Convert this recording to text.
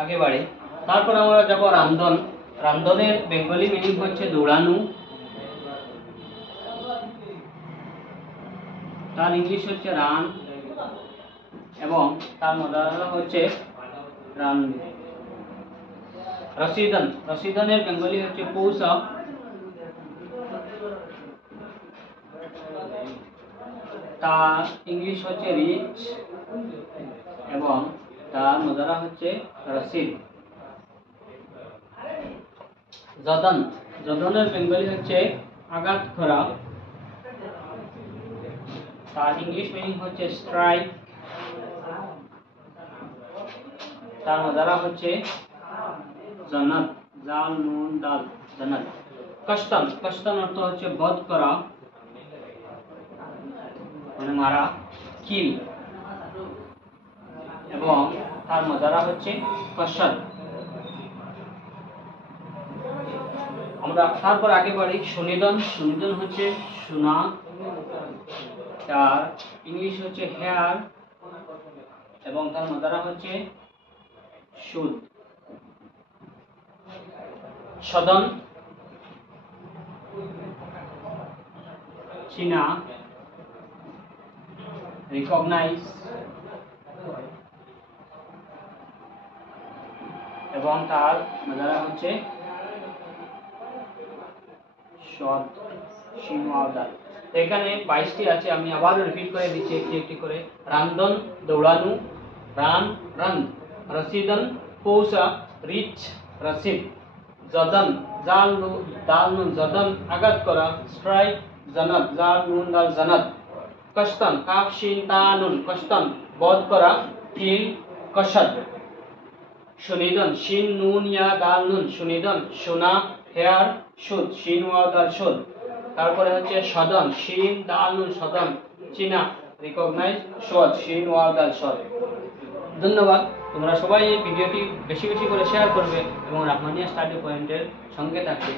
আগে বাড়ি। তারপর আমরা যাব রামধন। রামধনের বেঙ্গলি মিনিং হচ্ছে দৌড়ানো, তার ইংলিশ হচ্ছে রান এবং তার মজাদার হচ্ছে রান। রসিদন, রসিদনের বেঙ্গলি হচ্ছে পুশ আপ, তার ইংলিশ হচ্ছে রিচ এবং তার মজারা হচ্ছে রসিদ। জদন, জদনের বেঙ্গলি হচ্ছে আঘাত করা, তার ইংলিশ মিনিং হচ্ছে স্ট্রাইক, তার মজারা হচ্ছে জন্নত, জাল নুন দাল জন্নত। কষ্টন, কষ্টন অর্থ হচ্ছে বধ করা মানে মারা, কিল এবং তার মজারা হচ্ছে কসদ। আমরা তারপর আগে বাড়ি সুনিদন। সুনিদন হচ্ছে সোনা, তার ইংলিশ হচ্ছে হেয়ার এবং তার মজারা হচ্ছে সুদ। সদন, চীনা, রিকগনাইজ এবং তার মজারা হচ্ছে সদ, সিনওয়াদার। এখানে 22টি আছে, আমি আবার রিপিট করে দিচ্ছি একটি একটি করে। রামধন দৌড়ানো, রান রান, রসিদন পৌঁছা রিচ রসিদ, জদন জাল দাল নুন জদন আঘাত করা, স্ট্রাইক জনত জাল নুন দাল জনত, কষ্টন কাফ শিন তা নুন কষ্টন বধ করা, কিল কসদ। সুনিদন শিন নুন ইয়া দাল নুন সুনিদন সোনা, হেয়ার সুদ, শিন ওয়া দাল সুদ। তারপরে হচ্ছে সদন শিন দাল নুন সদন, চীনা রিকগনাইজ সদ, শিন ওয়া দাল সদ। ধন্যবাদ। তোমরা সবাই এই ভিডিওটি বেশি বেশি করে শেয়ার করবে এবং রাহমানিয়া স্টাডি পয়েন্টের সঙ্গে থাকবে।